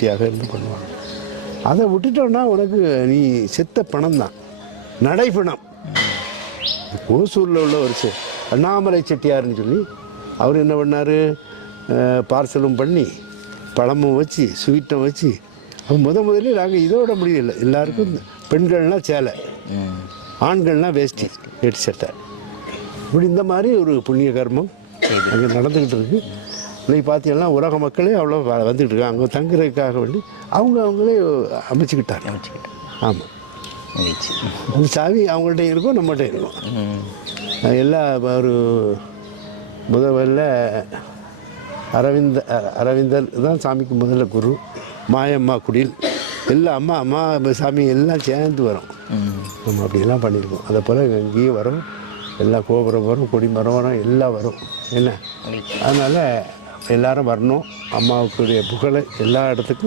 பக்தியாக இருந்து பண்ணுவாங்க. அதை விட்டுட்டோன்னா உனக்கு நீ செத்த பணம் தான், நடைப்பணம். ஓசூரில் உள்ள ஒரு அண்ணாமலை செட்டியார்னு சொல்லி அவர் என்ன பண்ணார், பார்சலும் பண்ணி பழமும் வச்சு ஸ்வீட்டும் வச்சு, அவன் முதல்ல நாங்கள் இதோட முடியல, எல்லாருக்கும் பெண்கள்னால் சேலை, ஆண்கள்னால் வேஷ்டி வேட்டி சட்டை, இப்படி இந்த மாதிரி ஒரு புண்ணிய கர்மம் அங்கே நடந்துக்கிட்டு இருக்குது. இன்னைக்கு பார்த்தீங்கன்னா உலக மக்களே அவ்வளோ வந்துக்கிட்டு இருக்காங்க. அங்கே தங்குறதுக்காக வேண்டி அவங்களே அமைச்சுக்கிட்டாங்க. ஆமாம், அந்த சாவி அவங்கள்ட்ட இருக்கும், நம்மகிட்ட இருக்கும். எல்லா ஒரு முதல்ல அரவிந்தர் தான் சாமிக்கு முதல்ல குரு. மாயம்மா குடில் எல்லாம் அம்மா சாமி எல்லாம் சேர்ந்து வரும். நம்ம அப்படிலாம் பண்ணியிருக்கோம். அதை போல் இங்கேயும் வரும், எல்லா கோபுரம் வரும், கொடி மரம் வரும், எல்லாம் வரும். என்ன அதனால் எல்லாரும் வரணும். அம்மாவுக்குரிய புகழை எல்லா இடத்துக்கும்